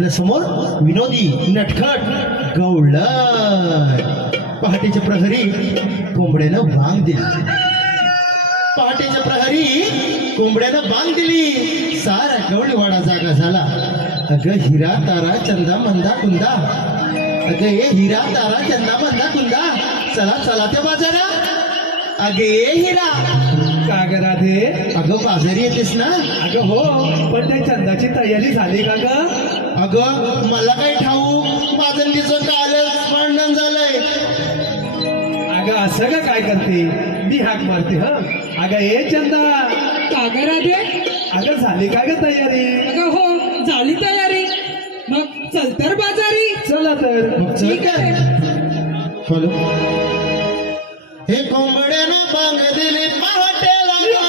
आपल्यासमोर विनोदी नटखट गवळ पहाटेच्या प्रहरी कोंबड्यानं भांग दिली. पहाटेच्या प्रहरी कोंबड्यानं बांग दिली. सारा गवळीवाडा जागा झाला. अगं हिरा तारा चंदा मंदा कुंदा. अगं ए हिरा तारा चंदा मंदा कुंदा. चला चला त्या बाजारा अगे ए हिरा. का ग राधे. अगं बाजारी येतेस ना? अगं हो पण त्या चंदाची तयारी झाली का ग? अगं मला काय ठाऊ बाजंतीचं कालच भांडण झालंय. अगं असं का काय करते? मी हाक मारते ह? अगं ए चंदा. काग राधे? अगं झाली का ग तयारी? अगं हो झाली तयारी. मग चल तर बाजारी. चला तर. मग चल. ठीक आहे. हॅलो हे कोंबड्यानं बांग दिली पहाटेला गा.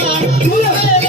Yeah.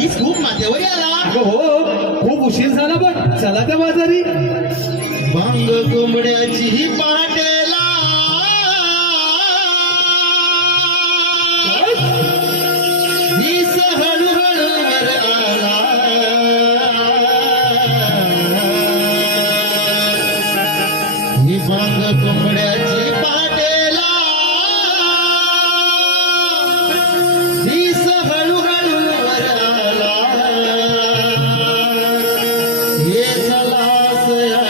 वीज खूप माथ्यावर आला. अगं हो खूप उशीर झाला बघ. चला त्या बाजारी भांग कोंबड्याची ही पाटेला वीस हळूहळू वर आला. ही भांग कोंबड्याची चला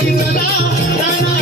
बिगी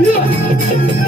Yeah.